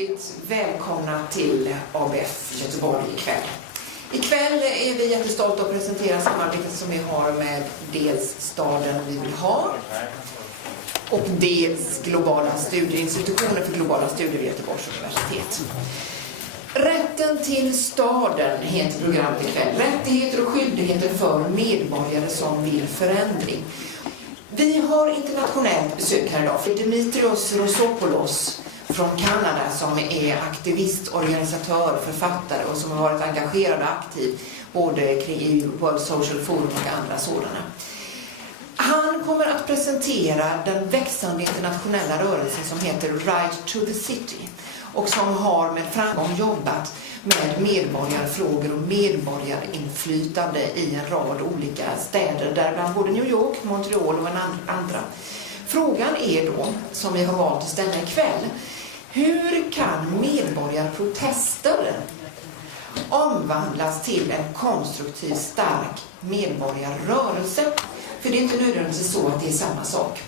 hjärtligt välkomna till ABF Göteborg ikväll. Ikväll är vi jättestolta att presentera samarbetet som vi har med dels Staden vi vill ha och dels globala studieinstitutioner för globala studier vid Göteborgs universitet. Rätten till staden heter programmet ikväll. Rättigheter och skyldigheter för medborgare som vill förändring. Vi har internationellt besök här idag för Dimitrios Roussopoulos från Kanada som är aktivist, organisatör, författare och som har varit engagerad och aktiv både kring World Social Forum och andra sådana. Han kommer att presentera den växande internationella rörelsen som heter Right to the City och som har med framgång jobbat med medborgarfrågor och medborgarinflytande i en rad olika städer, däribland både New York, Montreal och andra. Frågan är då, som vi har valt att ställa ikväll, hur kan medborgarprotester omvandlas till en konstruktiv, stark medborgarrörelse? För det är inte nödvändigtvis så att det är samma sak.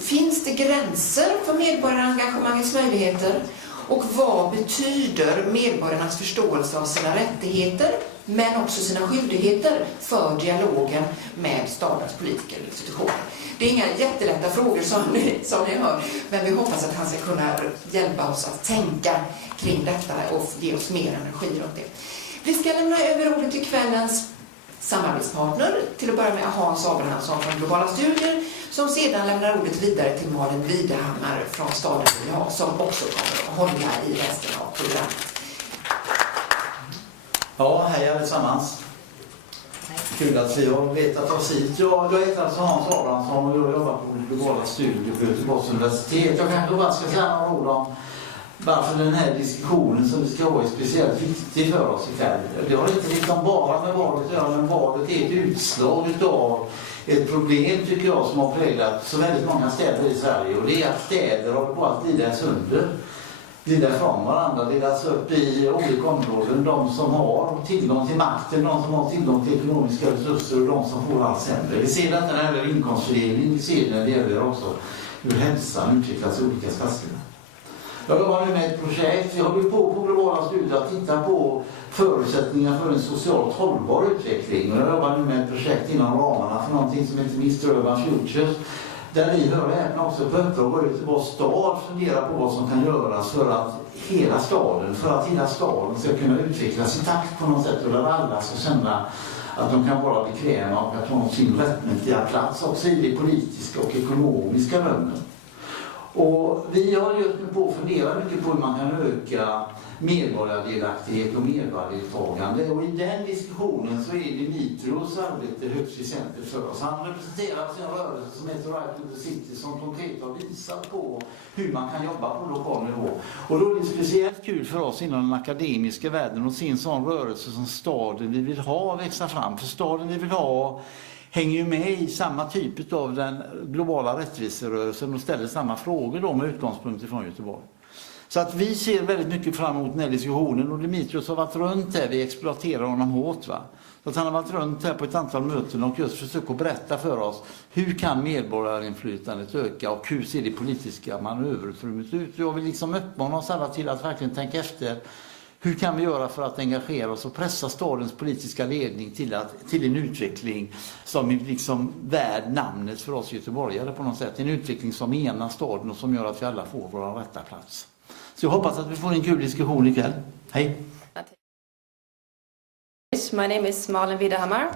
Finns det gränser för medborgarengagemangets möjligheter? Och vad betyder medborgarnas förståelse av sina rättigheter men också sina skyldigheter för dialogen med stadens politiker och institutioner? Det är inga jättelätta frågor som ni hör, men vi hoppas att han ska kunna hjälpa oss att tänka kring detta och ge oss mer energi runt det. Vi ska lämna över ordet till kvällens samarbetspartner, till att börja med Hans Abrahamsson från Globala Studier, som sedan lämnar ordet vidare till Malin Widehammar från Staden vi vill ha, som också kommer att hålla i resten av programmet. Ja, hej allesammans. Kul att vi har vetat oss hit. Jag heter alltså Hans Abrahamsson och jag jobbar på Globala Studier på Göteborgs universitet. Jag kanske bara ska säga några ord om varför den här diskussionen som vi ska ha är speciellt viktig för oss ikväll. Det har inte liksom bara med valet att göra, men valet är ett utslag av ett problem tycker jag som har präglat så väldigt många städer i Sverige. Och det är att städer håller på att lidas under, lidas från varandra, lidas upp i olika områden. De som har tillgång till makten, de som har tillgång till ekonomiska resurser och de som får allt sämre. Vi ser detta när det gäller inkomstfördelning, vi ser det när det gäller också hur hälsan utvecklas i olika stadsdelar. Jag jobbar nu med ett projekt. Vi håller på globala studier att titta på förutsättningar för en socialt hållbar utveckling. Och jag jobbar nu med ett projekt inom ramarna för någonting som heter Mr. Urban Futures. Där vi hör även också på uppdrag ut till vår stad fundera på vad som kan göras för att hela staden ska kunna utvecklas i takt på något sätt. Och där alla ska känna att de kan vara bekväma och att ha sin rättmätiga plats också i det politiska och ekonomiska rummet. Och vi har just nu på att fundera mycket på hur man kan öka medborgardelaktighet och medborgardeltagande. Och i den diskussionen så är Dimitrios arbete högst väsentligt för oss. Han representerar sin rörelse som heter Right to the City som konkret har visat på hur man kan jobba på lokal nivå. Och då är det speciellt kul för oss inom den akademiska världen att se en sån rörelse som Staden vi vill ha växa fram. För Staden vi vill ha hänger ju med i samma typ av den globala rättviserörelsen och ställer samma frågor då med utgångspunkt från Göteborg. Så att vi ser väldigt mycket fram emot den här diskussionen och Dimitrios har varit runt här, vi exploaterar honom hårt va. Så att han har varit runt här på ett antal möten och just försökt att berätta för oss hur kan medborgarinflytandet öka och hur ser det politiska manöverutrymmet ut. Jag vill liksom uppmana oss alla till att verkligen tänka efter. Hur kan vi göra för att engagera oss och pressa stadens politiska ledning till en utveckling som är liksom värd namnet för oss göteborgare på något sätt. En utveckling som enar staden och som gör att vi alla får vår rätta plats. Så jag hoppas att vi får en kul diskussion ikväll. Hej! My name is Malin Widehammar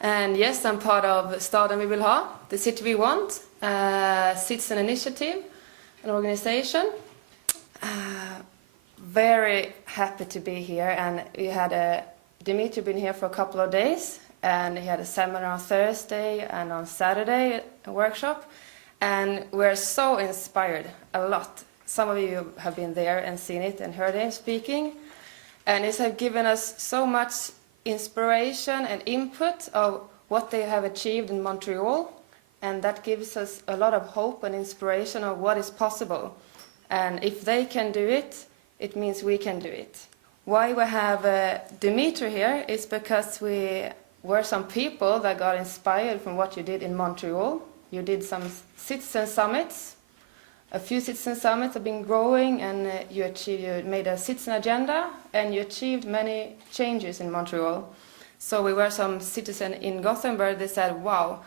and yes, I'm part of Staden we will ha, the city we want, citizen initiative, an organization. Very happy to be here, and we had Dimitri been here for a couple of days, and he had a seminar on Thursday and on Saturday, a workshop, and we're so inspired a lot. Some of you have been there and seen it and heard him speaking, and it has given us so much inspiration and input of what they have achieved in Montreal, and that gives us a lot of hope and inspiration of what is possible. And if they can do it, it means we can do it. Why we have Dimitri here is because we were some people that got inspired from what you did in Montreal. You did some citizen summits, a few citizen summits have been growing, and you made a citizen agenda, and you achieved many changes in Montreal. So we were some citizen in Gothenburg. They said, wow,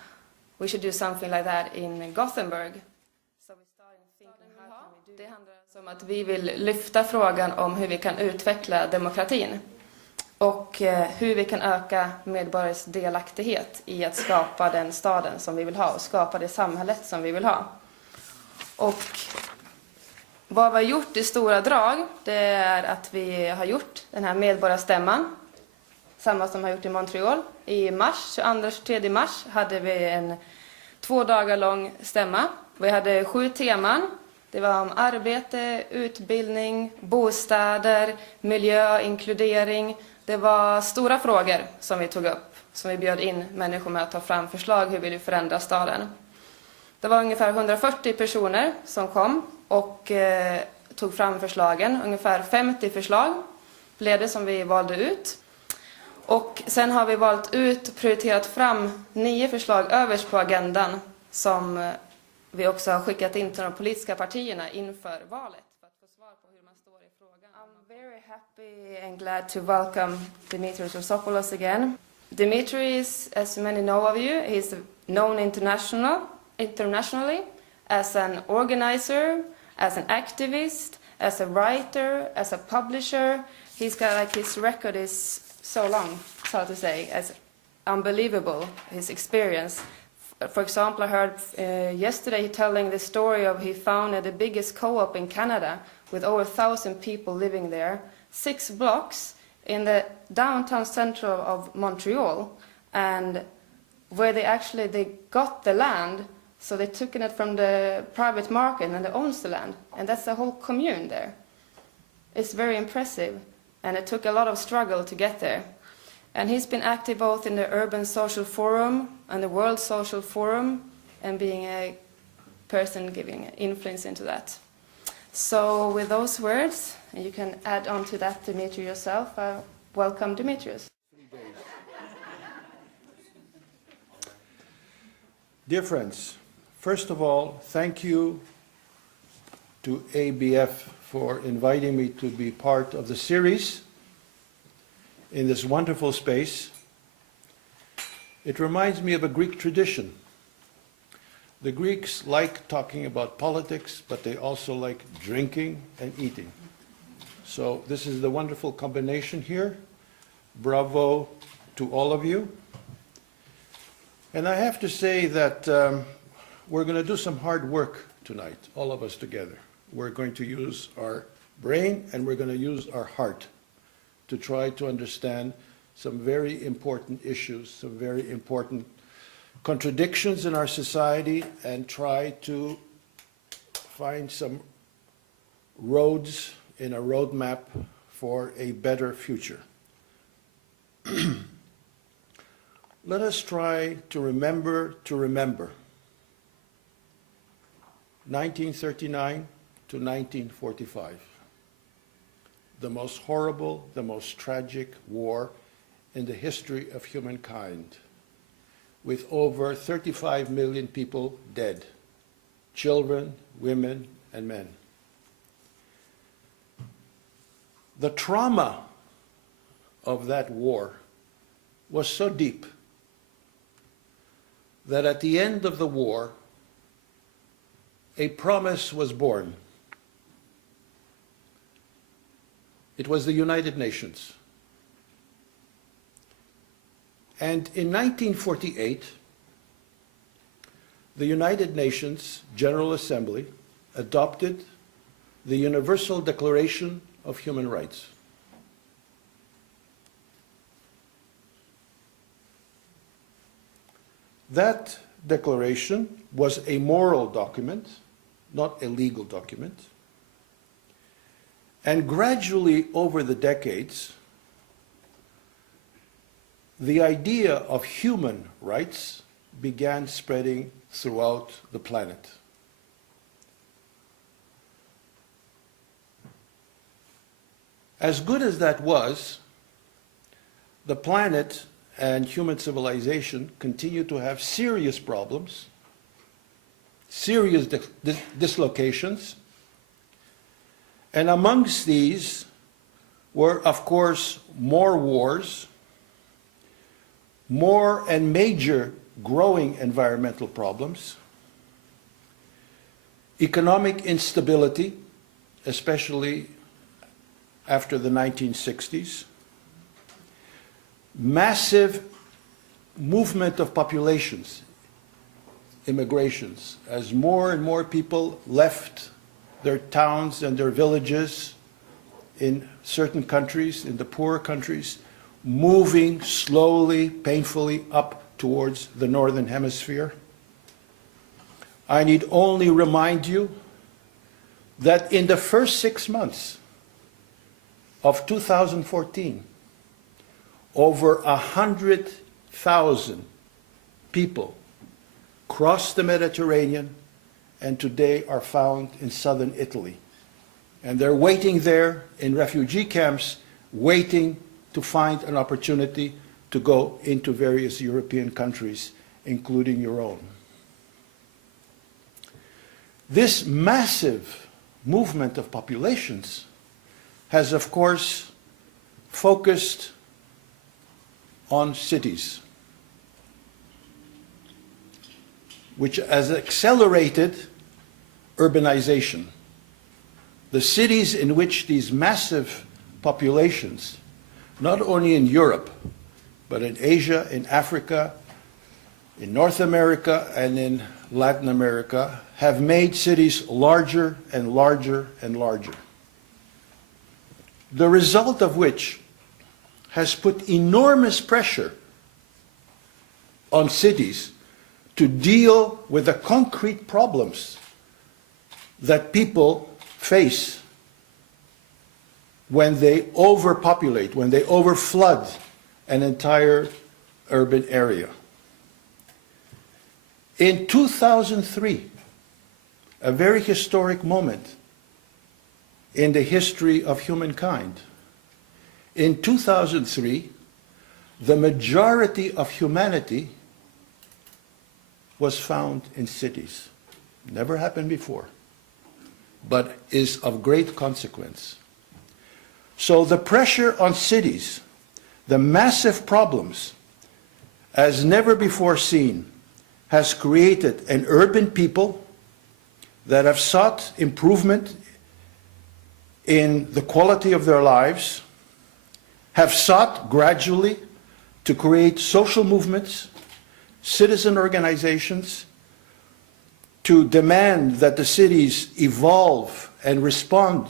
we should do something like that in Gothenburg. So we started thinking, how can we do? Det handlar alltså om att vi vill lyfta frågan om hur vi kan utveckla demokratin och hur vi kan öka medborgares delaktighet i att skapa den staden som vi vill ha och skapa det samhället som vi vill ha. Och vad vi har gjort i stora drag, det är att vi har gjort den här medborgarstämman, samma som har gjort i Montreal. I mars, 22-23 mars, hade vi en 2 dagar lång stämma. Vi hade 7 teman. Det var om arbete, utbildning, bostäder, miljö, inkludering. Det var stora frågor som vi tog upp, som vi bjöd in människor med att ta fram förslag hur vi vill förändra staden. Det var ungefär 140 personer som kom och tog fram förslagen. Ungefär 50 förslag blev det som vi valde ut. Och sen har vi valt ut, prioriterat fram 9 förslag överst på agendan som vi också har skickat in till de politiska partierna inför valet för att få svar på hur man står i frågan. I'm very happy and glad to welcome Dimitrios Roussopoulos again. Dimitrios, as many know of you, he's known internationally as an organizer, as an activist, as a writer, as a publisher. He's got his record is so long, so to say, as unbelievable, his experience. For example, I heard yesterday telling the story of he founded the biggest co-op in Canada with over 1,000 people living there, 6 blocks in the downtown center of Montreal, and where they got the land, so they took it from the private market and they owns the land, and that's the whole commune there. It's very impressive, and it took a lot of struggle to get there. And he's been active both in the Urban Social Forum and the World Social Forum, and being a person giving influence into that. So with those words, and you can add on to that, Dimitrios, yourself, welcome Dimitrios. Dear friends, first of all, thank you to ABF for inviting me to be part of the series in this wonderful space. It reminds me of a Greek tradition. The Greeks like talking about politics, but they also like drinking and eating. So this is the wonderful combination here. Bravo to all of you. And I have to say that we're going to do some hard work tonight, all of us together. We're going to use our brain and we're going to use our heart to try to understand some very important issues, some very important contradictions in our society, and try to find some roads in a roadmap for a better future. Let us try to remember 1939 to 1945. The most horrible, the most tragic war in the history of humankind, with over 35 million people dead, children, women, and men. The trauma of that war was so deep that at the end of the war, a promise was born. It was the United Nations. And in 1948, the United Nations General Assembly adopted the Universal Declaration of Human Rights. That declaration was a moral document, not a legal document. And gradually over the decades, the idea of human rights began spreading throughout the planet. As good as that was, the planet and human civilization continue to have serious problems serious dislocations. And amongst these were, of course, more wars, more and major growing environmental problems, economic instability, especially after the 1960s, massive movement of populations, immigrations, as more and more people left their towns and their villages in certain countries, in the poorer countries, moving slowly, painfully up towards the Northern Hemisphere. I need only remind you that in the first 6 months of 2014, over 100,000 people crossed the Mediterranean and today are found in southern Italy. And they're waiting there in refugee camps, waiting to find an opportunity to go into various European countries, including your own. This massive movement of populations has, of course, focused on cities, which has accelerated urbanization. The cities in which these massive populations, not only in Europe, but in Asia, in Africa, in North America, and in Latin America, have made cities larger and larger and larger. The result of which has put enormous pressure on cities to deal with the concrete problems that people face when they overpopulate, when they overflood an entire urban area. In 2003, a very historic moment in the history of humankind, in 2003, the majority of humanity was found in cities. Never happened before, but is of great consequence. So the pressure on cities, the massive problems, as never before seen, has created an urban people that have sought improvement in the quality of their lives, have sought gradually to create social movements, citizen organizations, to demand that the cities evolve and respond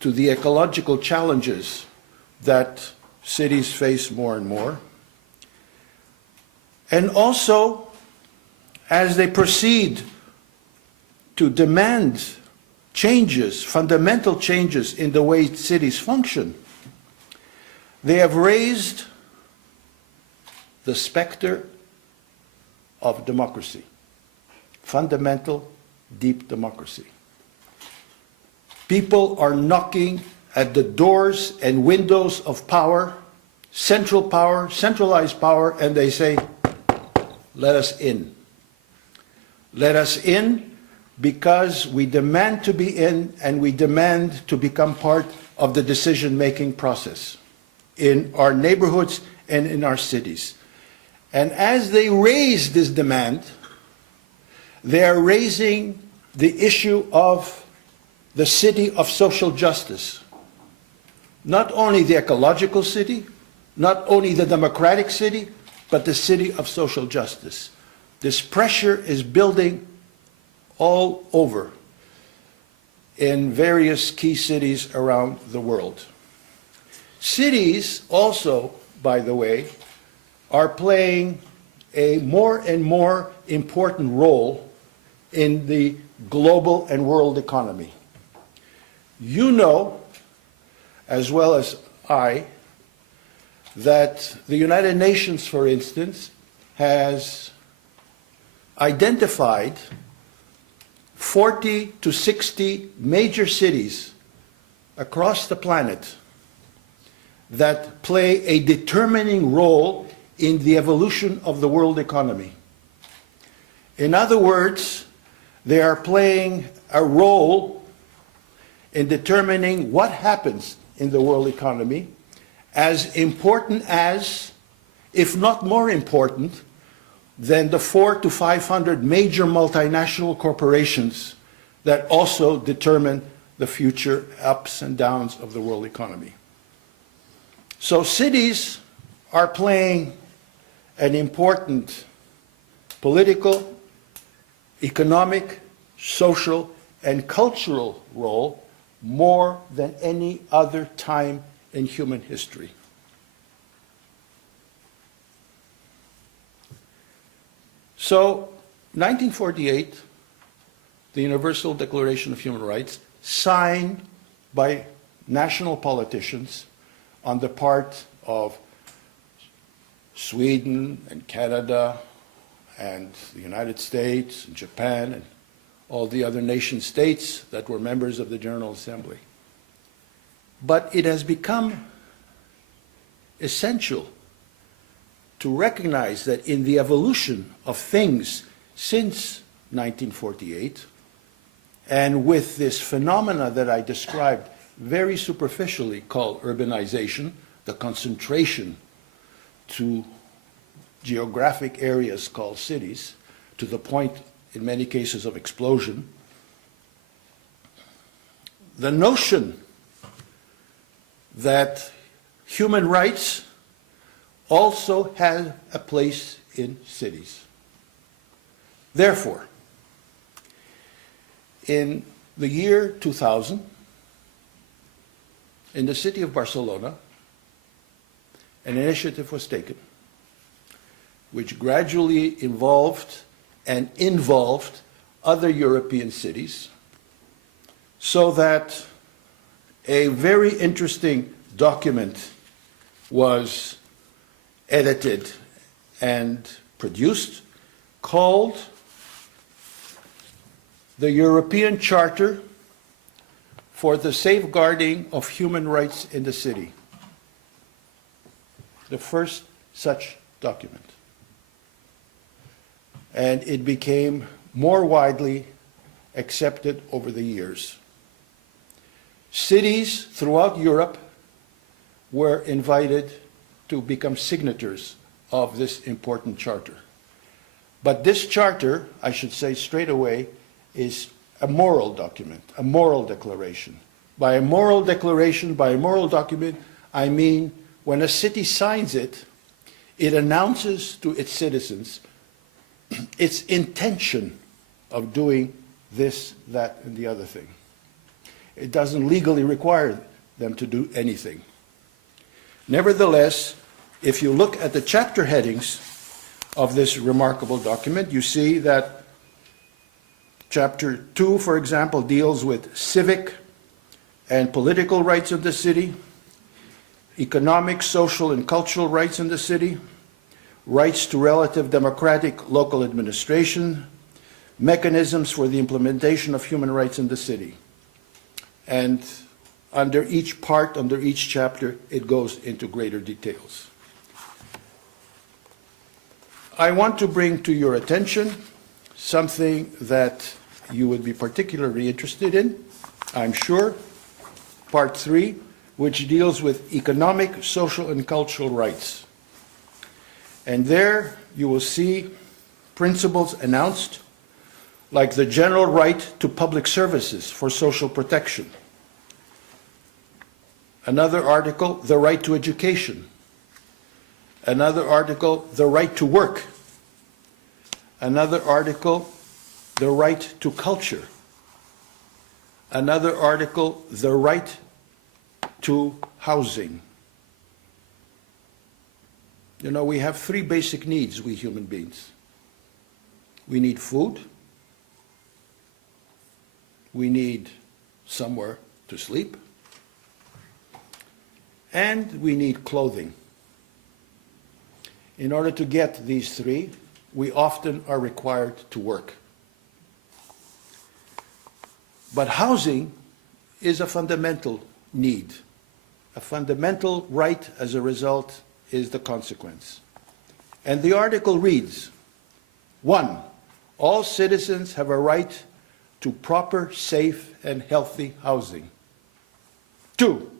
to the ecological challenges that cities face more and more. And also, as they proceed to demand changes, fundamental changes in the way cities function, they have raised the specter of democracy, fundamental, deep democracy. People are knocking at the doors and windows of power, centralized power, and they say, let us in. Let us in because we demand to be in and we demand to become part of the decision-making process in our neighborhoods and in our cities. And as they raise this demand, they are raising the issue of the city of social justice. Not only the ecological city, not only the democratic city, but the city of social justice. This pressure is building all over in various key cities around the world. Cities also, by the way, are playing a more and more important role in the global and world economy. You know, as well as I, that the United Nations, for instance, has identified 40 to 60 major cities across the planet that play a determining role in the evolution of the world economy. In other words, They are playing a role in determining what happens in the world economy, as important as, if not more important, than the 400 to 500 major multinational corporations that also determine the future ups and downs of the world economy. So cities are playing an important political, economic, social, and cultural role more than any other time in human history. So, 1948, the Universal Declaration of Human Rights, signed by national politicians on the part of Sweden and Canada and the United States and Japan and all the other nation states that were members of the General Assembly. But it has become essential to recognize that in the evolution of things since 1948, and with this phenomena that I described very superficially called urbanization, the concentration to geographic areas called cities, to the point in many cases of explosion, the notion that human rights also had a place in cities. Therefore, in the year 2000, in the city of Barcelona, an initiative was taken which gradually involved and involved other European cities, so that a very interesting document was edited and produced called the European Charter for the Safeguarding of Human Rights in the City. The first such document. And it became more widely accepted over the years. Cities throughout Europe were invited to become signatories of this important charter. But this charter, I should say straight away, is a moral document, a moral declaration. By a moral declaration, by a moral document, I mean when a city signs it, it announces to its citizens its intention of doing this, that, and the other thing. It doesn't legally require them to do anything. Nevertheless, if you look at the chapter headings of this remarkable document, you see that Chapter 2, for example, deals with civic and political rights of the city, economic, social, and cultural rights in the city, rights to relative democratic local administration, mechanisms for the implementation of human rights in the city. And under each part, under each chapter, it goes into greater details. I want to bring to your attention something that you would be particularly interested in, I'm sure, Part 3, which deals with economic, social, and cultural rights. And there you will see principles announced, like the general right to public services for social protection. Another article, the right to education. Another article, the right to work. Another article, the right to culture. Another article, the right to housing. You know, we have three basic needs, we human beings. We need food. We need somewhere to sleep. And we need clothing. In order to get these three, we often are required to work. But housing is a fundamental need. A fundamental right, as a result, is the consequence. And the article reads, 1, all citizens have a right to proper, safe, and healthy housing. 2,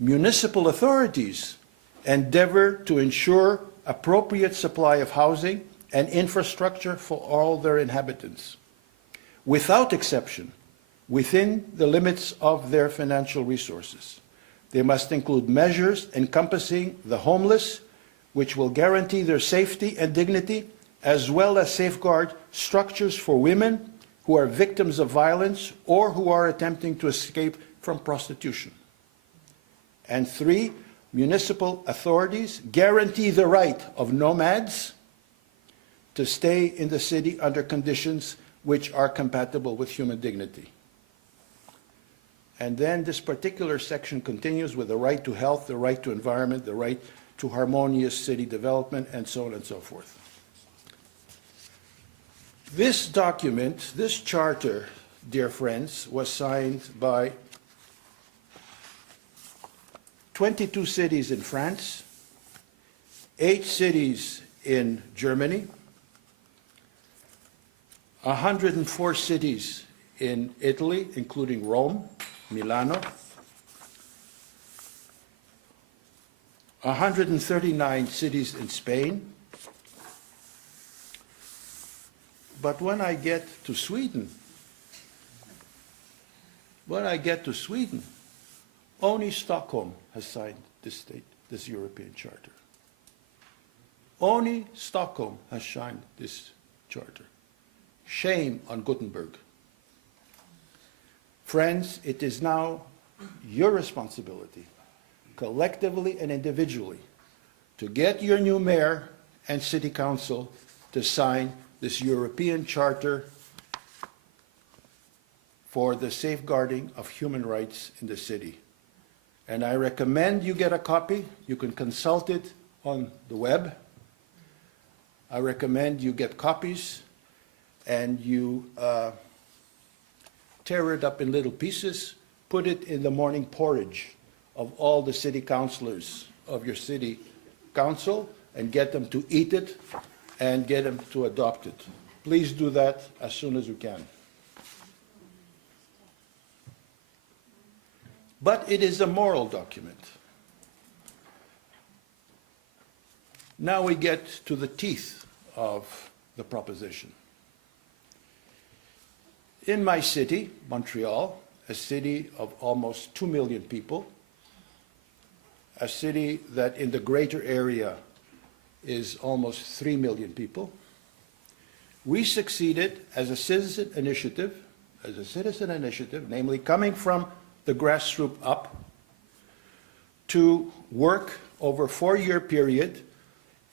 municipal authorities endeavor to ensure appropriate supply of housing and infrastructure for all their inhabitants, without exception, within the limits of their financial resources. They must include measures encompassing the homeless, which will guarantee their safety and dignity, as well as safeguard structures for women who are victims of violence or who are attempting to escape from prostitution. And 3, municipal authorities guarantee the right of nomads to stay in the city under conditions which are compatible with human dignity. And then this particular section continues with the right to health, the right to environment, the right to harmonious city development, and so on and so forth. This document, this charter, dear friends, was signed by 22 cities in France, 8 cities in Germany, 104 cities in Italy, including Rome, Milano, 139 cities in Spain. But when I get to Sweden, only Stockholm has signed this European Charter. Only Stockholm has signed this charter. Shame on Gotenburg. Friends, it is now your responsibility, collectively and individually, to get your new mayor and city council to sign this European Charter for the safeguarding of human rights in the city. And I recommend you get a copy. You can consult it on the web. I recommend you get copies and you tear it up in little pieces, put it in the morning porridge of all the city councilors of your city council, and get them to eat it and get them to adopt it. Please do that as soon as you can. But it is a moral document. Now we get to the teeth of the proposition. In my city, Montreal, a city of almost 2 million people, a city that in the greater area is almost 3 million people, we succeeded as a citizen initiative, namely coming from the grassroots up, to work over a 4-year period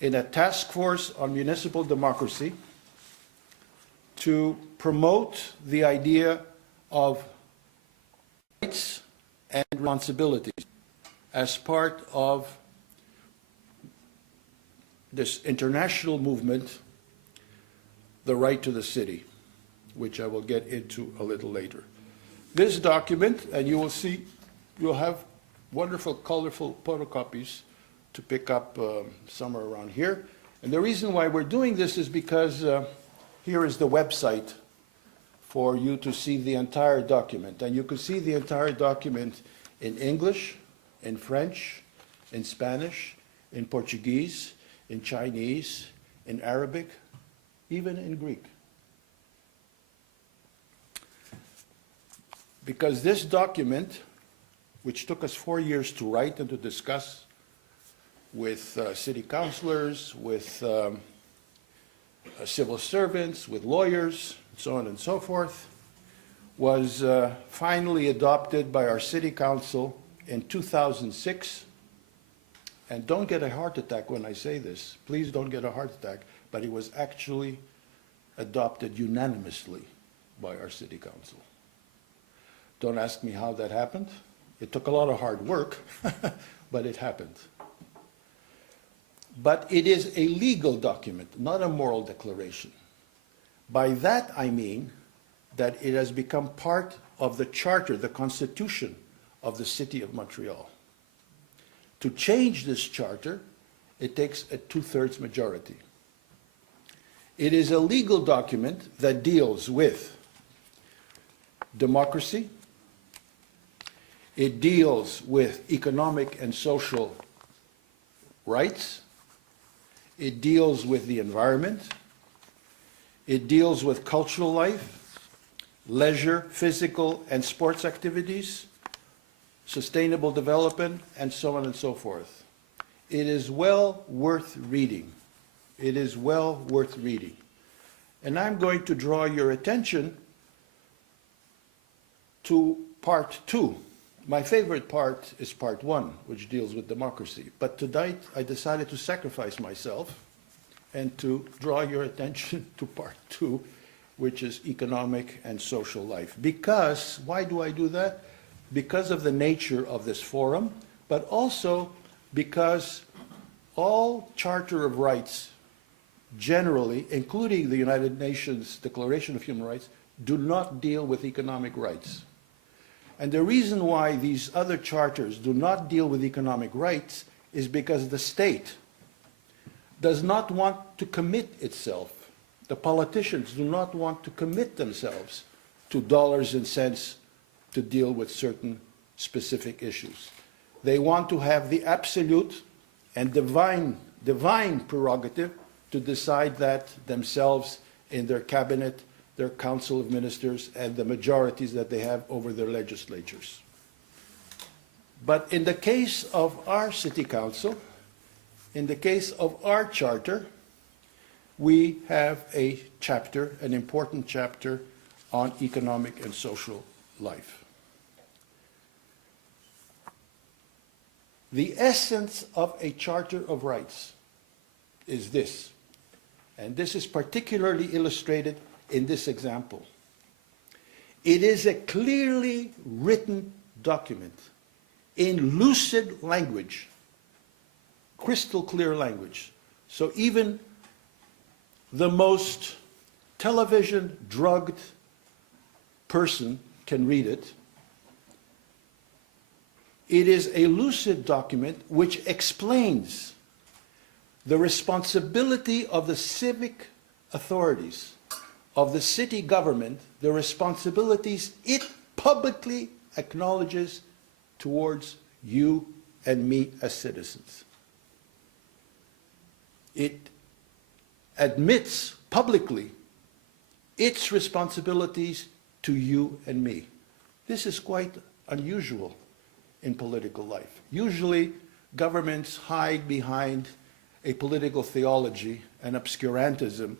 in a task force on municipal democracy to promote the idea of rights and responsibilities as part of this international movement, the right to the city, which I will get into a little later. This document, and you will see, you'll have wonderful, colorful photocopies to pick up somewhere around here. And the reason why we're doing this is because here is the website for you to see the entire document. And you can see the entire document in English, in French, in Spanish, in Portuguese, in Chinese, in Arabic, even in Greek. Because this document, which took us 4 years to write and to discuss with city councilors, with civil servants, with lawyers, so on and so forth, was finally adopted by our city council in 2006. And don't get a heart attack when I say this. Please don't get a heart attack. But it was actually adopted unanimously by our city council. Don't ask me how that happened. It took a lot of hard work, but it happened. But it is a legal document, not a moral declaration. By that I mean that it has become part of the charter, the constitution of the city of Montreal. To change this charter, it takes a 2/3 majority. It is a legal document that deals with democracy. It deals with economic and social rights. It deals with the environment. It deals with cultural life, leisure, physical and sports activities, sustainable development, and so on and so forth. It is well worth reading. It is well worth reading. And I'm going to draw your attention to part 2. My favorite part is part 1, which deals with democracy. But tonight, I decided to sacrifice myself and to draw your attention to part 2, which is economic and social life. Because, why do I do that? Because of the nature of this forum, but also because all Charter of Rights, generally, including the United Nations Declaration of Human Rights, do not deal with economic rights. And the reason why these other charters do not deal with economic rights is because the state does not want to commit itself. The politicians do not want to commit themselves to dollars and cents to deal with certain specific issues. They want to have the absolute and divine prerogative to decide that themselves in their cabinet, their council of ministers, and the majorities that they have over their legislatures. But in the case of our city council, in the case of our charter, we have a chapter, an important chapter, on economic and social life. The essence of a Charter of Rights is this, and this is particularly illustrated in this example. It is a clearly written document in lucid language, crystal clear language. So even the most television drugged person can read it. It is a lucid document which explains the responsibility of the civic authorities, of the city government, the responsibilities it publicly acknowledges towards you and me as citizens. It admits publicly its responsibilities to you and me. This is quite unusual in political life. Usually, governments hide behind a political theology and obscurantism,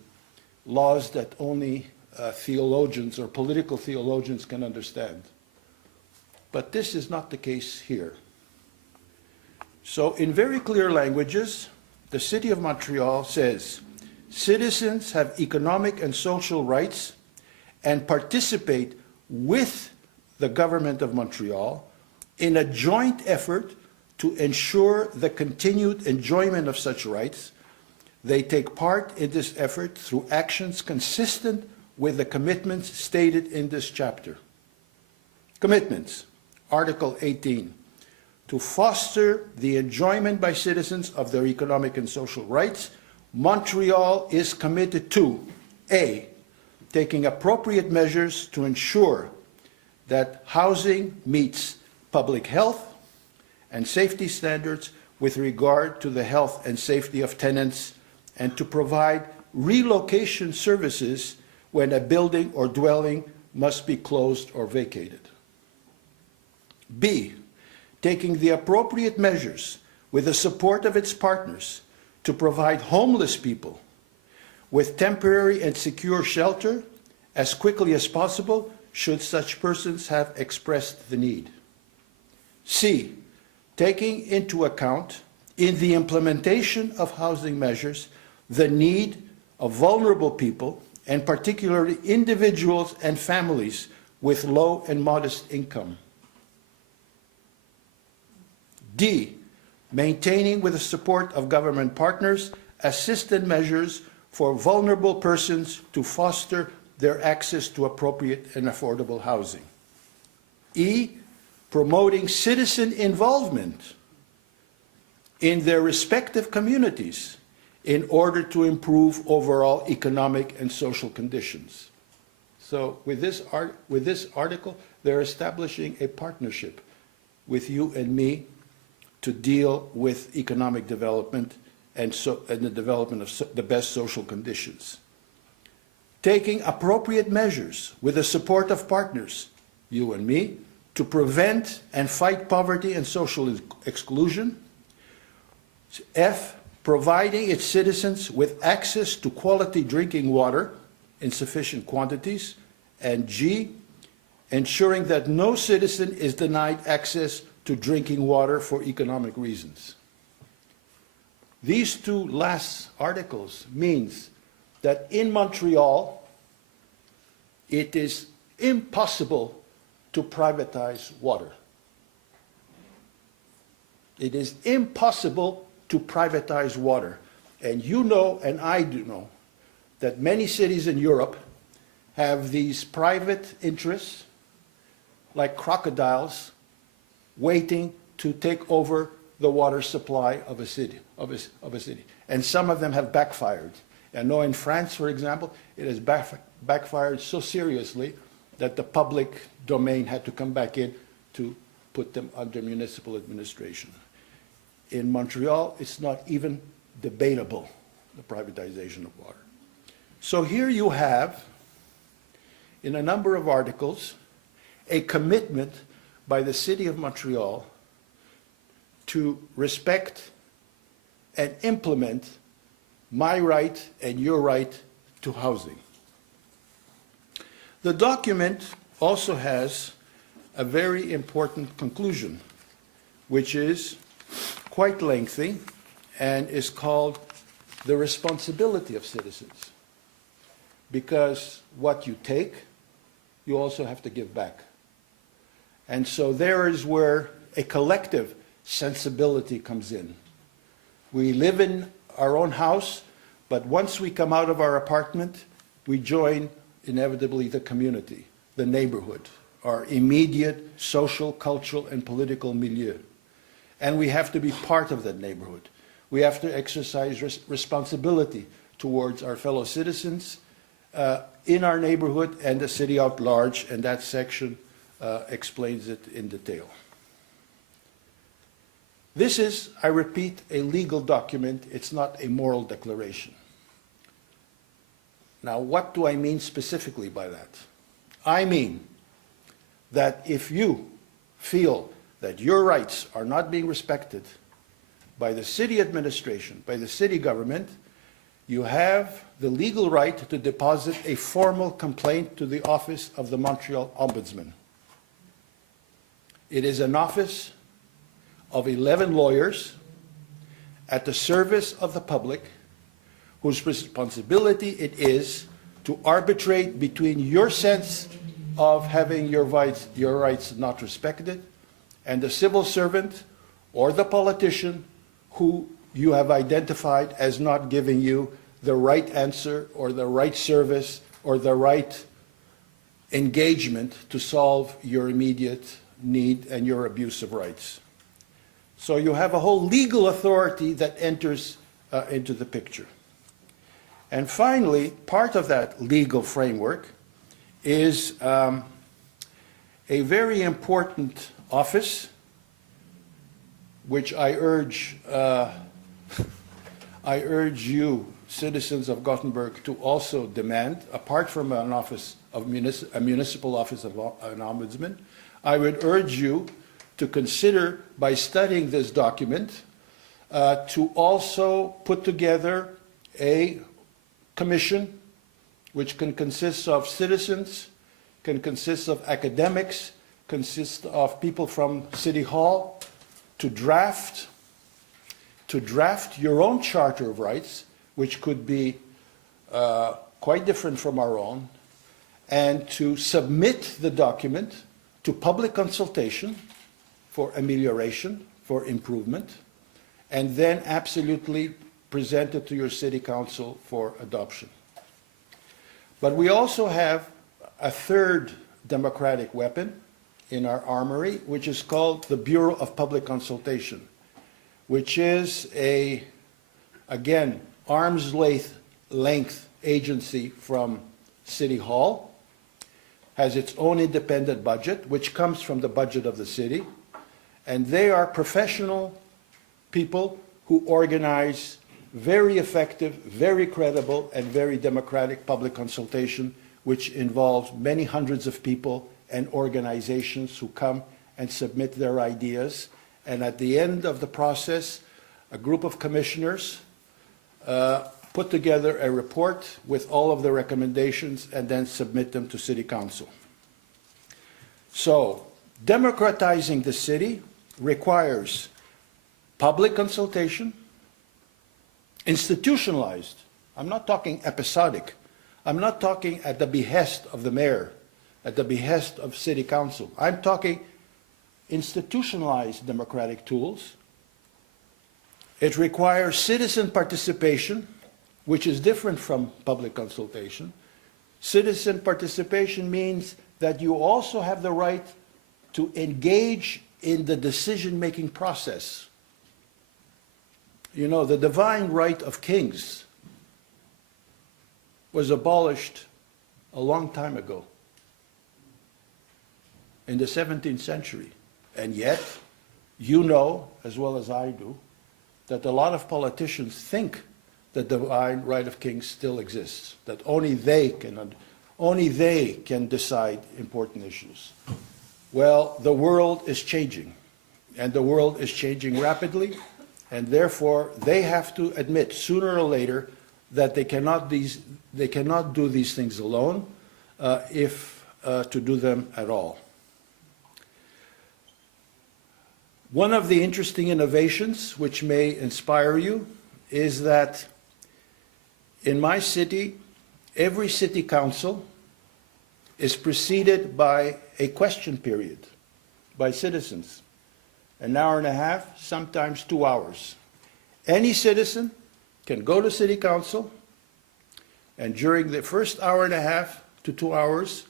laws that only theologians or political theologians can understand. But this is not the case here. So in very clear languages, the City of Montreal says, citizens have economic and social rights and participate with the government of Montreal in a joint effort to ensure the continued enjoyment of such rights. They take part in this effort through actions consistent with the commitments stated in this chapter. Commitments, Article 18, to foster the enjoyment by citizens of their economic and social rights. Montreal is committed to A, taking appropriate measures to ensure that housing meets public health and safety standards with regard to the health and safety of tenants, and to provide relocation services when a building or dwelling must be closed or vacated. B, taking the appropriate measures with the support of its partners to provide homeless people with temporary and secure shelter as quickly as possible should such persons have expressed the need. C, taking into account in the implementation of housing measures the need of vulnerable people, and particularly individuals and families with low and modest income. D, maintaining with the support of government partners assistance measures for vulnerable persons to foster their access to appropriate and affordable housing. E, promoting citizen involvement in their respective communities in order to improve overall economic and social conditions. So with this article, they're establishing a partnership with you and me to deal with economic development and the development of the best social conditions. Taking appropriate measures with the support of partners, you and me, to prevent and fight poverty and social exclusion. F, providing its citizens with access to quality drinking water in sufficient quantities. And G, ensuring that no citizen is denied access to drinking water for economic reasons. These two last articles means that in Montreal, it is impossible to privatize water. It is impossible to privatize water. And you know, and I do know, that many cities in Europe have these private interests, like crocodiles, waiting to take over the water supply of a city, And some of them have backfired. I know in France, for example, it has backfired so seriously that the public domain had to come back in to put them under municipal administration. In Montreal, it's not even debatable, the privatization of water. So here you have, in a number of articles, a commitment by the City of Montreal to respect and implement my right and your right to housing. The document also has a very important conclusion, which is quite lengthy and is called the responsibility of citizens. Because what you take, you also have to give back. And so there is where a collective sensibility comes in. We live in our own house, but once we come out of our apartment, we join inevitably the community, the neighborhood, our immediate social, cultural, and political milieu. And we have to be part of that neighborhood. We have to exercise responsibility towards our fellow citizens in our neighborhood and the city at large, and that section explains it in detail. This is, I repeat, a legal document. It's not a moral declaration. Now, what do I mean specifically by that? I mean that if you feel that your rights are not being respected by the city administration, by the city government, you have the legal right to deposit a formal complaint to the office of the Montreal Ombudsman. It is an office of 11 lawyers at the service of the public, whose responsibility it is to arbitrate between your sense of having your rights not respected and the civil servant or the politician who you have identified as not giving you the right answer or the right service or the right engagement to solve your immediate need and your abuse of rights. So you have a whole legal authority that enters into the picture. And finally, part of that legal framework is a very important office, which I urge you, citizens of Gotenburg, to also demand, apart from an office of a municipal office of an ombudsman. I would urge you to consider, by studying this document, to also put together a commission which can consist of citizens, can consist of academics, consist of people from City Hall, to draft your own Charter of Rights, which could be quite different from our own, and to submit the document to public consultation for amelioration, for improvement, and then absolutely present it to your city council for adoption. But we also have a third democratic weapon in our armory, which is called the Bureau of Public Consultation, which is a, again, arm's length agency from City Hall, has its own independent budget, which comes from the budget of the city, and they are professional people who organize very effective, very credible, and very democratic public consultation, which involves many hundreds of people and organizations who come and submit their ideas. And at the end of the process, a group of commissioners put together a report with all of the recommendations and then submit them to City Council. So, democratizing the city requires public consultation, institutionalized. I'm not talking episodic. I'm not talking at the behest of the mayor, at the behest of City Council. I'm talking institutionalized democratic tools. It requires citizen participation, which is different from public consultation. Citizen participation means that you also have the right to engage in the decision-making process. You know, the divine right of kings was abolished a long time ago, in the 17th century. And yet, you know, as well as I do, that a lot of politicians think the divine right of kings still exists, that only they can decide important issues. Well, the world is changing, and the world is changing rapidly, and therefore they have to admit sooner or later that they cannot do these things alone, if to do them at all. One of the interesting innovations which may inspire you is that in my city, every city council is preceded by a question period by citizens. An hour and a half, sometimes 2 hours. Any citizen can go to City Council, and during the first hour and a half to 2 hours,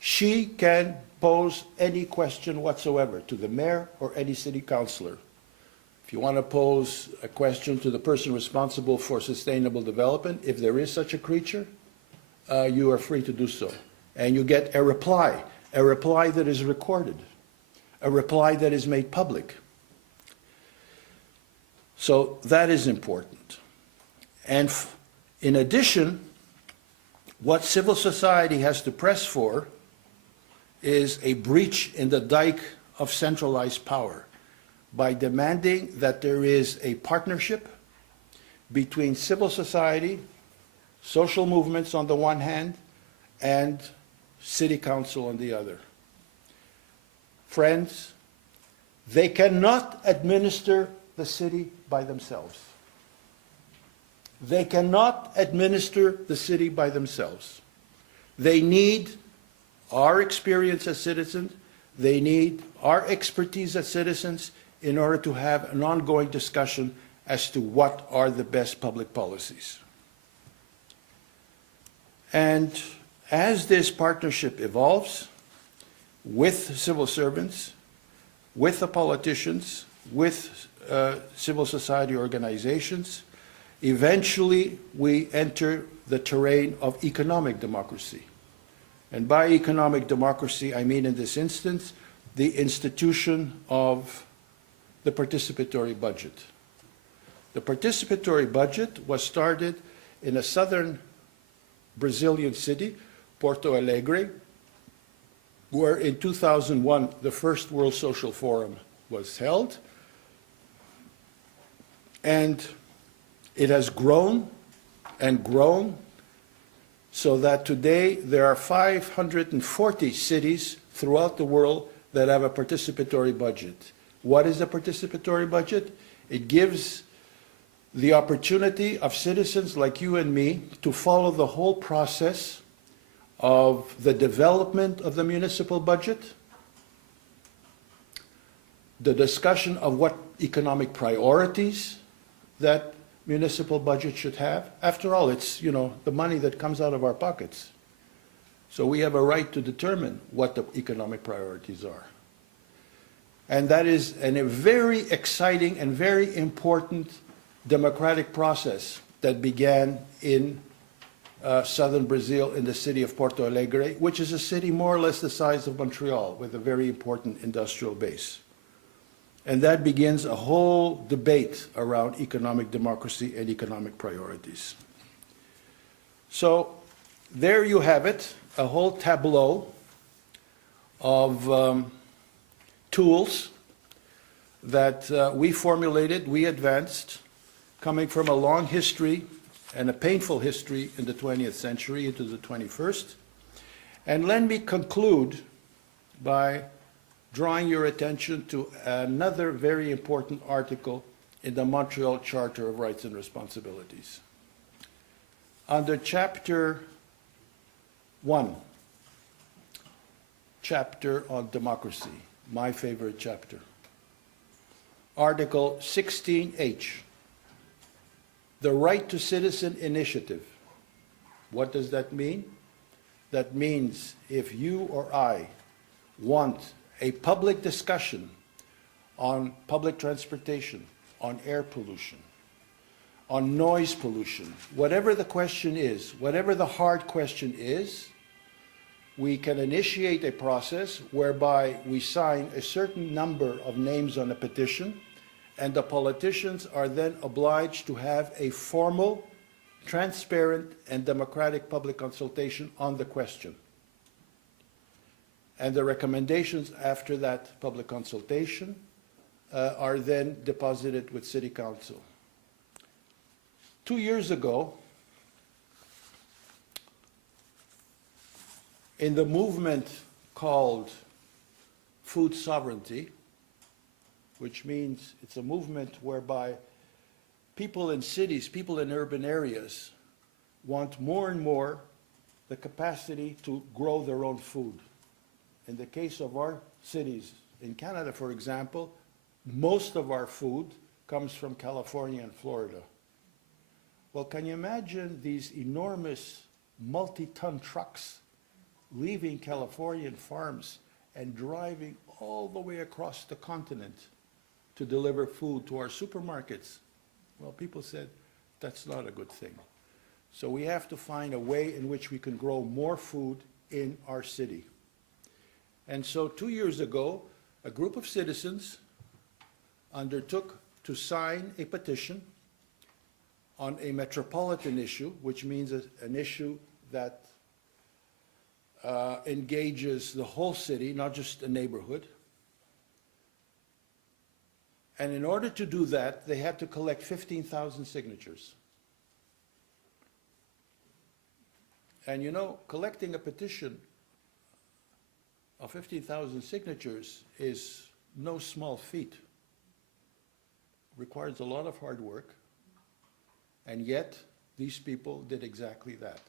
she can pose any question whatsoever to the mayor or any city councillor. If you want to pose a question to the person responsible for sustainable development, if there is such a creature, you are free to do so. And you get a reply that is recorded, a reply that is made public. So that is important. And in addition, what civil society has to press for is a breach in the dike of centralized power by demanding that there is a partnership between civil society, social movements on the one hand, and City Council on the other. Friends, they cannot administer the city by themselves. They cannot administer the city by themselves. They need our experience as citizens, they need our expertise as citizens in order to have an ongoing discussion as to what are the best public policies. And as this partnership evolves with civil servants, with the politicians, with civil society organizations, eventually we enter the terrain of economic democracy. And by economic democracy, I mean in this instance, the institution of the participatory budget. The participatory budget was started in a southern Brazilian city, Porto Alegre, where in 2001 the first World Social Forum was held. And it has grown and grown so that today there are 540 cities throughout the world that have a participatory budget. What is a participatory budget? It gives the opportunity of citizens like you and me to follow the whole process of the development of the municipal budget, the discussion of what economic priorities that municipal budget should have. After all, it's, you know, the money that comes out of our pockets. So we have a right to determine what the economic priorities are. And that is a very exciting and very important democratic process that began in southern Brazil in the city of Porto Alegre, which is a city more or less the size of Montreal with a very important industrial base. And that begins a whole debate around economic democracy and economic priorities. So there you have it, a whole tableau of tools that we formulated, we advanced, coming from a long history and a painful history in the 20th century into the 21st. And let me conclude by drawing your attention to another very important article in the Montreal Charter of Rights and Responsibilities. Under Chapter 1, chapter on democracy, my favorite chapter, Article 16H, the right to citizen initiative. What does that mean? That means if you or I want a public discussion on public transportation, on air pollution, on noise pollution, whatever the question is, whatever the hard question is, we can initiate a process whereby we sign a certain number of names on a petition, and the politicians are then obliged to have a formal, transparent, and democratic public consultation on the question. And the recommendations after that public consultation are then deposited with City Council. 2 years ago, in the movement called food sovereignty, which means it's a movement whereby people in cities, people in urban areas want more and more the capacity to grow their own food. In the case of our cities, in Canada, for example, most of our food comes from California and Florida. Well, can you imagine these enormous multi-ton trucks leaving Californian farms and driving all the way across the continent to deliver food to our supermarkets? Well, people said, that's not a good thing. So we have to find a way in which we can grow more food in our city. And so 2 years ago, a group of citizens undertook to sign a petition on a metropolitan issue, which means an issue that engages the whole city, not just a neighborhood. And in order to do that, they had to collect 15,000 signatures. And you know, collecting a petition of 15,000 signatures is no small feat. Requires a lot of hard work. And yet, these people did exactly that.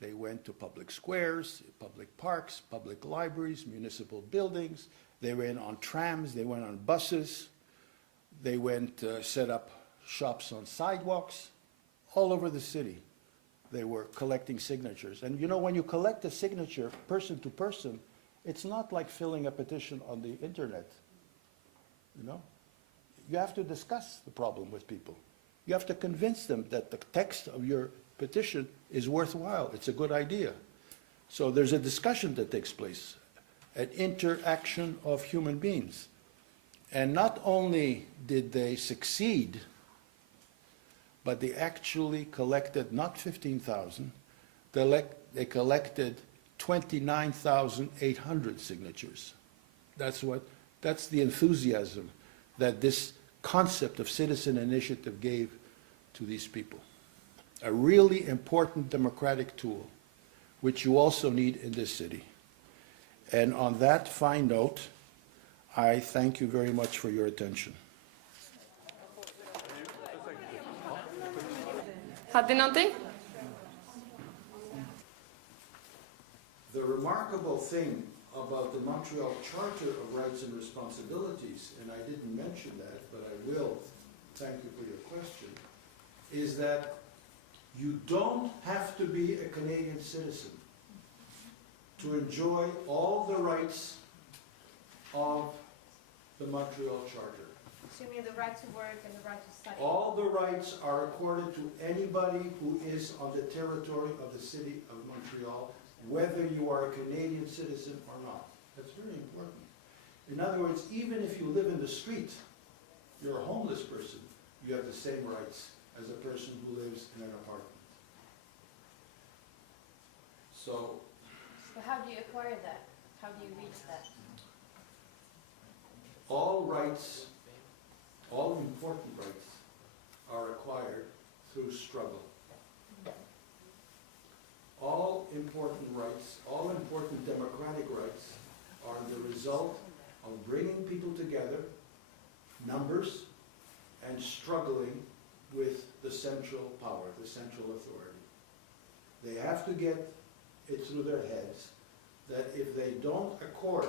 They went to public squares, public parks, public libraries, municipal buildings. They went on trams, they went on buses. They went, set up shops on sidewalks, all over the city. They were collecting signatures. And you know, when you collect a signature person to person, it's not like filling a petition on the internet, you know? You have to discuss the problem with people. You have to convince them that the text of your petition is worthwhile, it's a good idea. So there's a discussion that takes place, an interaction of human beings. And not only did they succeed, but they actually collected not 15,000, they collected 29,800 signatures. That's the enthusiasm that this concept of citizen initiative gave to these people. A really important democratic tool, which you also need in this city. And on that fine note, I thank you very much for your attention. Hade ni någonting? The remarkable thing about the Montreal Charter of Rights and Responsibilities, and I didn't mention that, but I will, thank you for your question, is that you don't have to be a Canadian citizen to enjoy all the rights of the Montreal Charter. So you mean the right to work and the right to study? All the rights are accorded to anybody who is on the territory of the city of Montreal, whether you are a Canadian citizen or not. That's very important. In other words, even if you live in the street, you're a homeless person, you have the same rights as a person who lives in an apartment. So, how do you acquire that? How do you reach that? all rights, all important rights are acquired through struggle. All important rights, all important democratic rights are the result of bringing people together, numbers, and struggling with the central power, the central authority. They have to get it through their heads that if they don't accord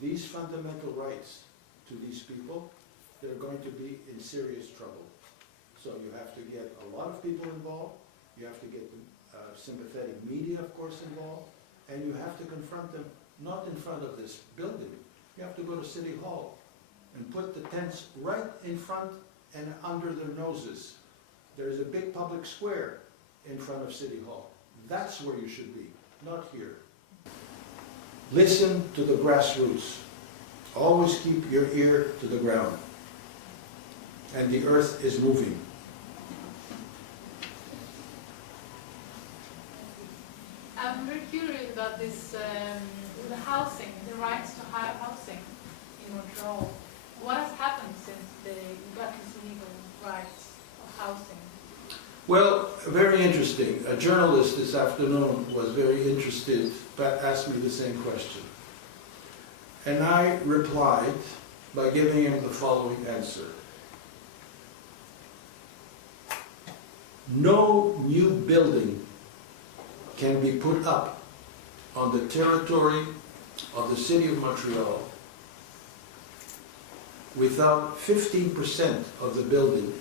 these fundamental rights to these people, they're going to be in serious trouble. So you have to get a lot of people involved, you have to get sympathetic media, of course, involved, and you have to confront them, not in front of this building. You have to go to City Hall and put the tents right in front and under their noses. There's a big public square in front of City Hall. That's where you should be, not here. Listen to the grassroots. Always keep your ear to the ground. And the earth is moving. I'm very curious about this, the housing, the rights to higher housing in Montreal. What has happened since they got this legal rights of housing? Well, very interesting. A journalist this afternoon was very interested, but asked me the same question. And I replied by giving him the following answer. No new building can be put up on the territory of the city of Montreal without 15% of the building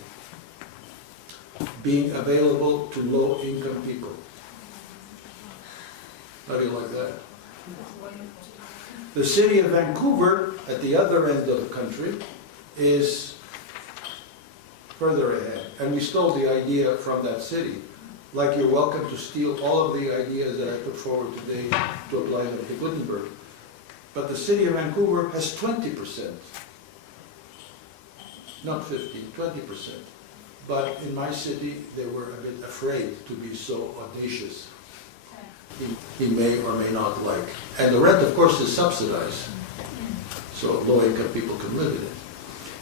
being available to low-income people. How do you like that? The city of Vancouver, at the other end of the country, is further ahead. And we stole the idea from that city. Like you're welcome to steal all of the ideas that I put forward today to apply them to Gotenburg. But the city of Vancouver has 20%. Not 15, 20%. But in my city, they were a bit afraid to be so audacious. He may or may not like. And the rent, of course, is subsidized. So low-income people can live in it.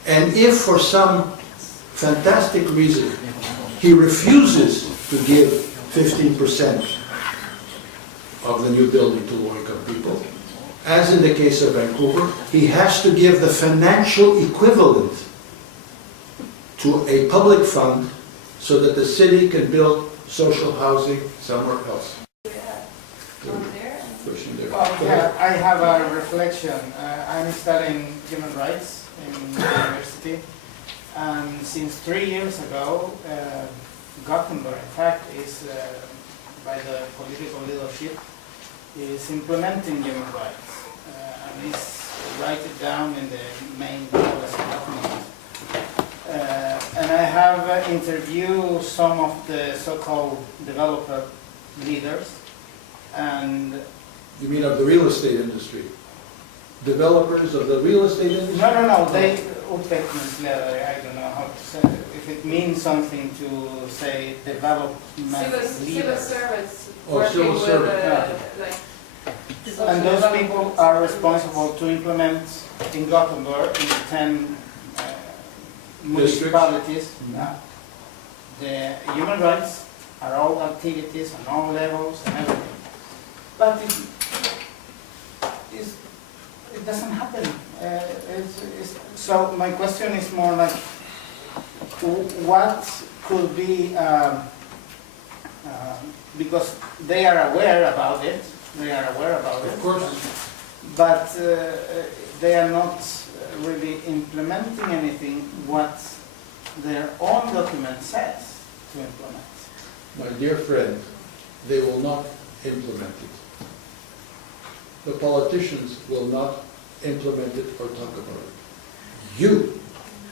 And if for some fantastic reason he refuses to give 15% of the new building to low-income people, as in the case of Vancouver, he has to give the financial equivalent to a public fund so that the city can build social housing somewhere else. Well, yeah, I have a reflection. I'm studying human rights in the university, and since 3 years ago, Gotenburg, in fact, is by the political leadership, is implementing human rights, and is write it down in the main policy document. And I have interviewed some of the so-called developer leaders, and You mean of the real estate industry? Developers of the real estate industry? no, they utvecklingsledare, I don't know how to say it. If it means something to say development Civil leaders. service Oh, working civil with service. like And those people are responsible to implement in Gothenburg, in 10 municipalities, the human rights are all activities on all levels and everything. But it doesn't happen. So my question is more like, what could be, because they are aware about it, Of course. but they are not really implementing anything what their own document says to implement. My dear friend, they will not implement it. The politicians will not implement it or talk about it. You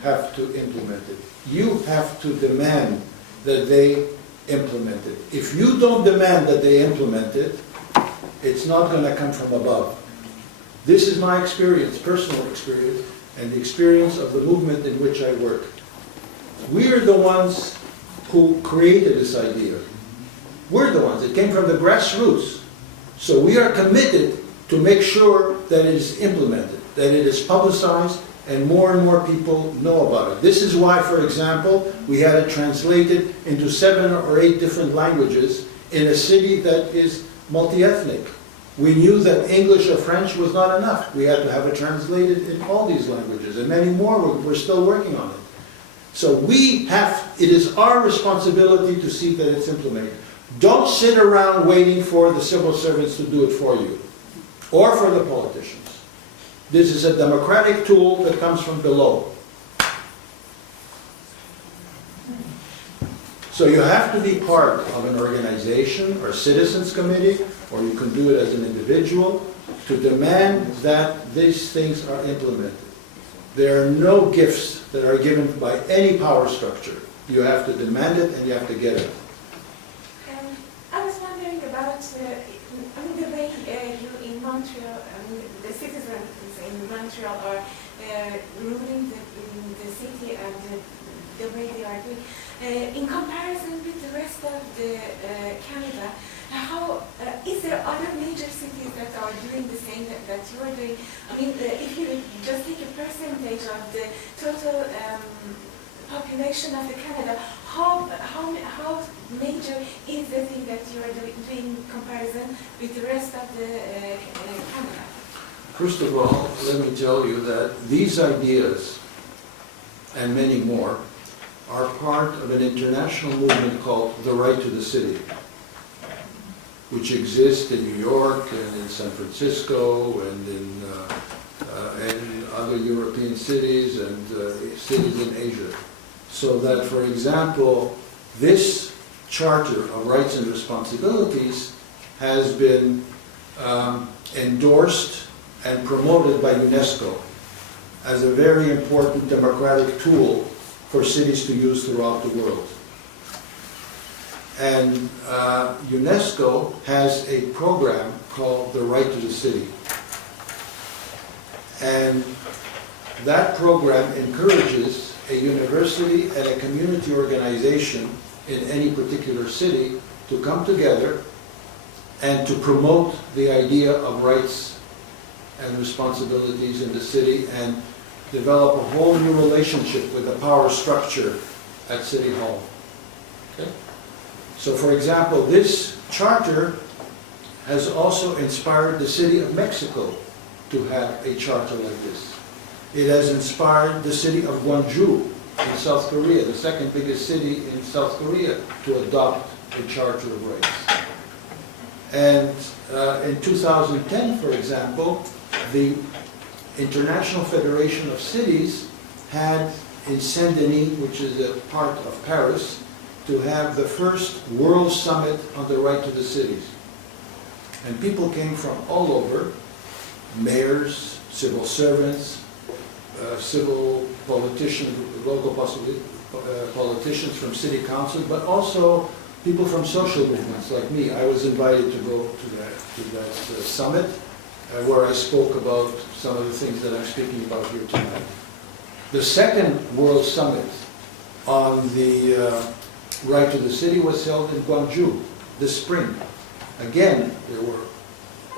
have to implement it. You have to demand that they implement it. If you don't demand that they implement it, it's not going to come from above. This is my experience, personal experience, and the experience of the movement in which I work. We are the ones who created this idea. We're the ones. It came from the grassroots. So we are committed to make sure that it is implemented, that it is publicized, and more people know about it. This is why, for example, we had it translated into 7 or 8 different languages in a city that is multi-ethnic. We knew that English or French was not enough. We had to have it translated in all these languages, and many more. We're still working on it. So it is our responsibility to see that it's implemented. Don't sit around waiting for the civil servants to do it for you, or for the politicians. This is a democratic tool that comes from below. So you have to be part of an organization or citizens committee, or you can do it as an individual, to demand that these things are implemented. There are no gifts that are given by any power structure. You have to demand it and you have to get it. I was wondering about the way you in Montreal, the citizens in Montreal are ruling the city and the way they are doing. In comparison with the rest of the Canada, how is there other major cities that are doing the same that you are doing? I mean, if you just take a percentage of the total population of the Canada, how major is the thing that you are doing in comparison with the rest of the Canada? First of all, let me tell you that these ideas, and many more, are part of an international movement called the Right to the City, which exists in New York and in San Francisco and in other European cities and cities in Asia. So that, for example, this Charter of Rights and Responsibilities has been endorsed and promoted by UNESCO as a very important democratic tool for cities to use throughout the world. And UNESCO has a program called the Right to the City. And that program encourages a university and a community organization in any particular city to come together and to promote the idea of rights and responsibilities in the city and develop a whole new relationship with the power structure at City Hall. Okay? So, for example, this charter has also inspired the city of Mexico to have a charter like this. It has inspired the city of Gwangju in South Korea, the second biggest city in South Korea, to adopt a charter of rights. And in 2010, for example, the International Federation of Cities had in Saint-Denis, which is a part of Paris, to have the first World Summit on the Right to the Cities. And people came from all over, mayors, civil servants, civil politicians, local politicians from city council, but also people from social movements like me. I was invited to go to that summit where I spoke about some of the things that I'm speaking about here tonight. The second World Summit on the Right to the City was held in Gwangju this spring. Again, there were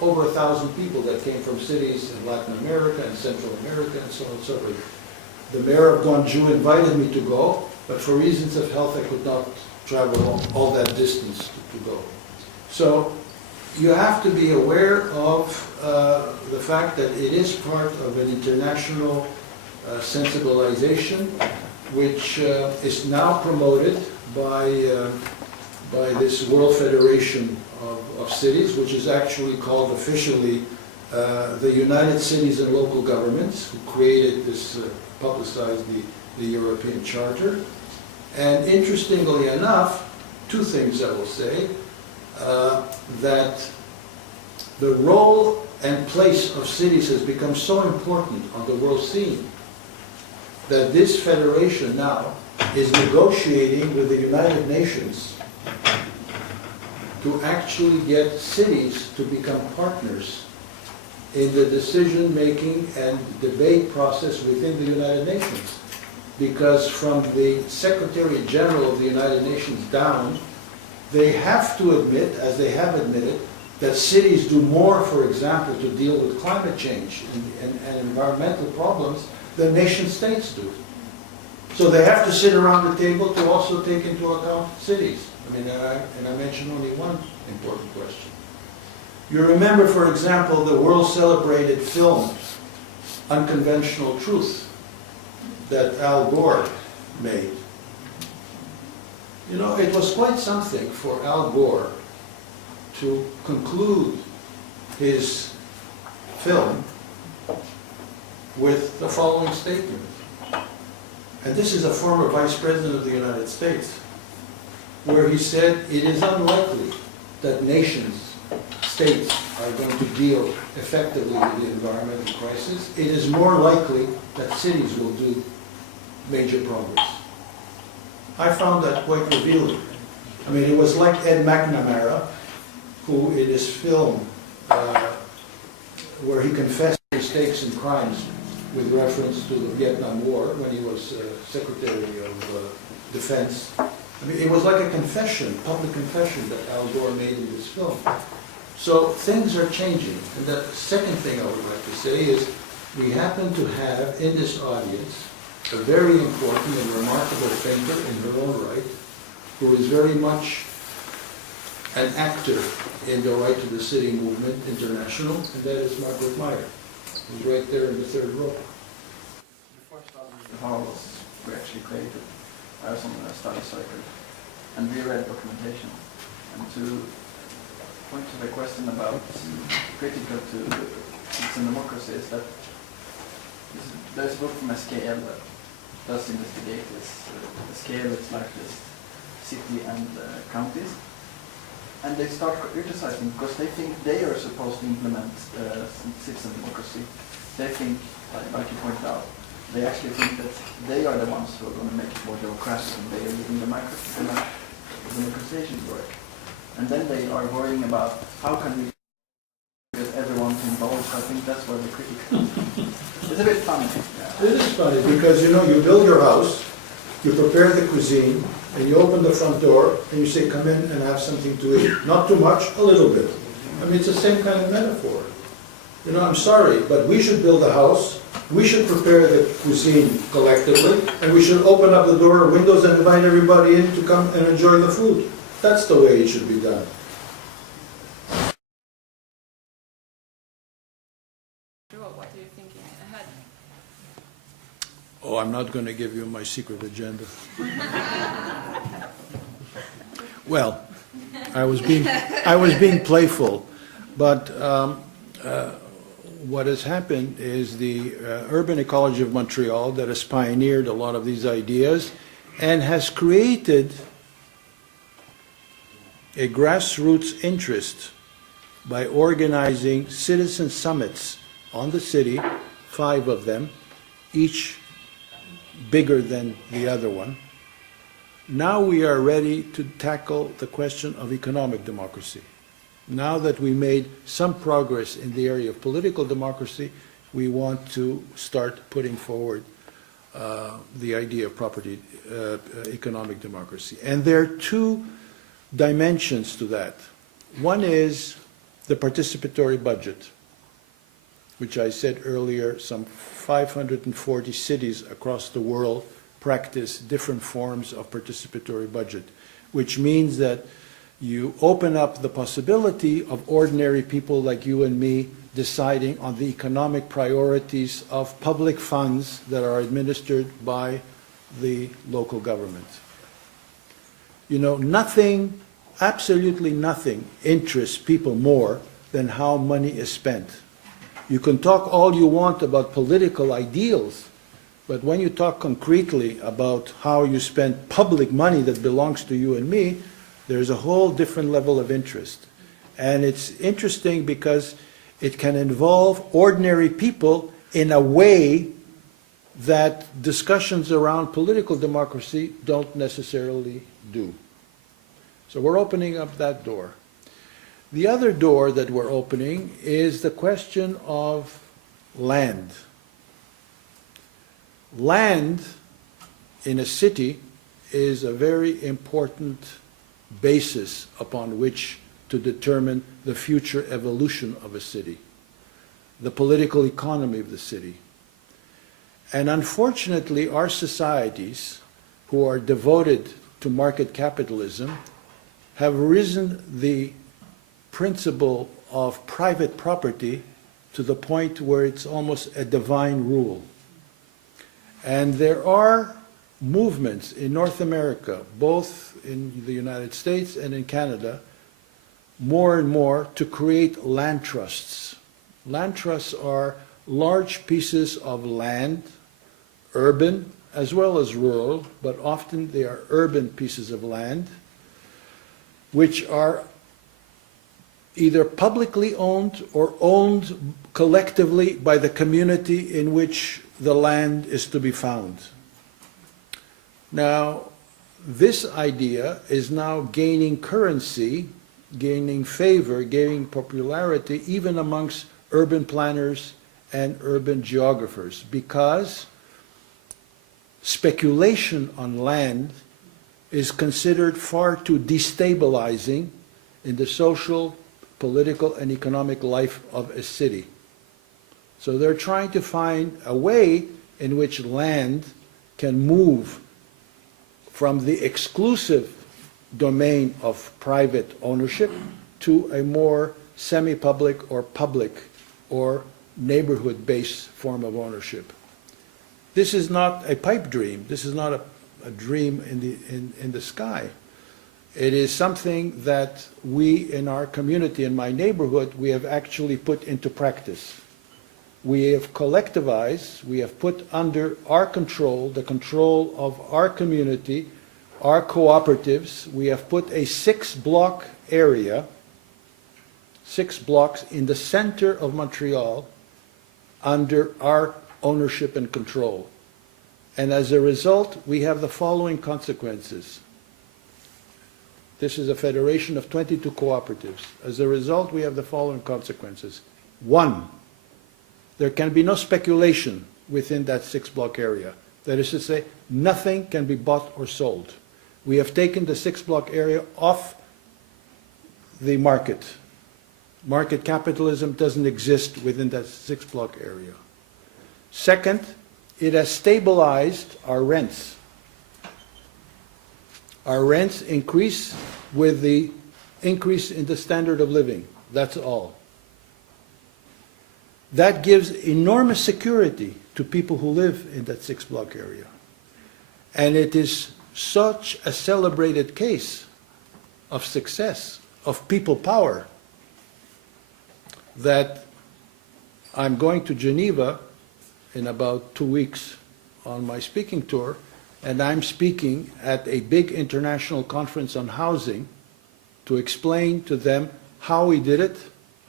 over 1,000 people that came from cities in Latin America and Central America and so on and so forth. The mayor of Gwangju invited me to go, but for reasons of health I could not travel all that distance to go. So you have to be aware of the fact that it is part of an international sensibilization which is now promoted by this World Federation of Cities, which is actually called officially the United Cities and Local Governments, who created this, publicized the European Charter. And interestingly enough, two things I will say, that the role and place of cities has become so important on the world scene that this federation now is negotiating with the United Nations to actually get cities to become partners in the decision-making and debate process within the United Nations. Because from the Secretary General of the United Nations down, they have to admit, as they have admitted, that cities do more, for example, to deal with climate change and environmental problems than nation states do. So they have to sit around the table to also take into account cities. I mean, and I mentioned only one important question. You remember, for example, the world-celebrated film, Unconventional Truth, that Al Gore made. You know, it was quite something for Al Gore to conclude his film with the following statement. And this is a former Vice President of the United States, where he said, it is unlikely that nations, states, are going to deal effectively with the environmental crisis. It is more likely that cities will do major progress. I found that quite revealing. I mean, it was like Ed McNamara, who in his film, where he confessed mistakes and crimes with reference to the Vietnam War when he was Secretary of Defense. I mean, it was like a confession, public confession that Al Gore made in this film. So things are changing. And the second thing I would like to say is we happen to have in this audience a very important and remarkable thinker in her own right, who is very much an actor in the Right to the City movement international, and that is Margaret Meyer, who's right there in the third row. Before starting the halls were actually created, I was on a study cycle, and we read documentation. And to point to the question about critical to citizen democracy is that there's a book from SKL that does investigate this. SKL is like this city and counties. And they start criticizing because they think they are supposed to implement citizen democracy. They think, like you pointed out, they actually think that they are the ones who are going to make it more democratic and they are doing the democratization work. And then they are worrying about how can we get everyone involved. I think that's where the critic comes in. It's a bit funny. Yeah. It is funny because, you know, you build your house, you prepare the cuisine, and you open the front door and you say, come in and have something to eat. Not too much, a little bit. I mean, it's the same kind of metaphor. You know, I'm sorry, but we should build a house, we should prepare the cuisine collectively, and we should open up the door or windows and invite everybody in to come and enjoy the food. That's the way it should be done. What are you thinking ahead? Oh, I'm not going to give you my secret agenda. Well, I was being playful, but what has happened is the urban ecology of Montreal that has pioneered a lot of these ideas and has created a grassroots interest by organizing citizen summits on the city, 5 of them, each bigger than the other one. Now we are ready to tackle the question of economic democracy. Now that we made some progress in the area of political democracy, we want to start putting forward the idea of economic democracy. And there are 2 dimensions to that. One is the participatory budget, which I said earlier, some 540 cities across the world practice different forms of participatory budget, which means that you open up the possibility of ordinary people like you and me deciding on the economic priorities of public funds that are administered by the local government. You know, nothing, absolutely nothing interests people more than how money is spent. You can talk all you want about political ideals, but when you talk concretely about how you spend public money that belongs to you and me, there's a whole different level of interest. And it's interesting because it can involve ordinary people in a way that discussions around political democracy don't necessarily do. So we're opening up that door. The other door that we're opening is the question of land. Land in a city is a very important basis upon which to determine the future evolution of a city, the political economy of the city. And unfortunately, our societies, who are devoted to market capitalism, have risen the principle of private property to the point where it's almost a divine rule. And there are movements in North America, both in the United States and in Canada, more and more to create land trusts. Land trusts are large pieces of land, urban as well as rural, but often they are urban pieces of land, which are either publicly owned or owned collectively by the community in which the land is to be found. Now, this idea is now gaining currency, gaining favor, gaining popularity, even amongst urban planners and urban geographers, because speculation on land is considered far too destabilizing in the social, political, and economic life of a city. So they're trying to find a way in which land can move from the exclusive domain of private ownership to a more semi-public or public or neighborhood-based form of ownership. This is not a pipe dream. This is not a dream in the sky. It is something that we in our community, in my neighborhood, we have actually put into practice. We have collectivized, we have put under our control, the control of our community, our cooperatives. We have put a 6-block area, 6 blocks in the center of Montreal, under our ownership and control. And as a result, we have the following consequences. This is a federation of 22 cooperatives. As a result, we have the following consequences. 1, there can be no speculation within that 6-block area. That is to say, nothing can be bought or sold. We have taken the 6-block area off the market. Market capitalism doesn't exist within that 6-block area. Second, it has stabilized our rents. Our rents increase with the increase in the standard of living. That's all. That gives enormous security to people who live in that 6-block area. And it is such a celebrated case of success, of people power, that I'm going to Geneva in about 2 weeks on my speaking tour, and I'm speaking at a big international conference on housing to explain to them how we did it,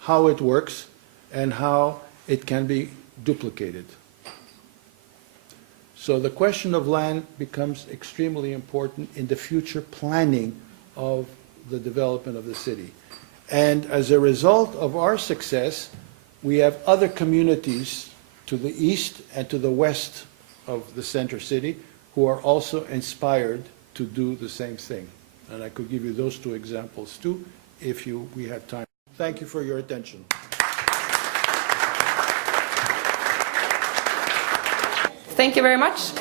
how it works, and how it can be duplicated. So the question of land becomes extremely important in the future planning of the development of the city. And as a result of our success, we have other communities to the east and to the west of the center city who are also inspired to do the same thing. And I could give you those 2 examples too, if we had time. Thank you for your attention. Thank you very much.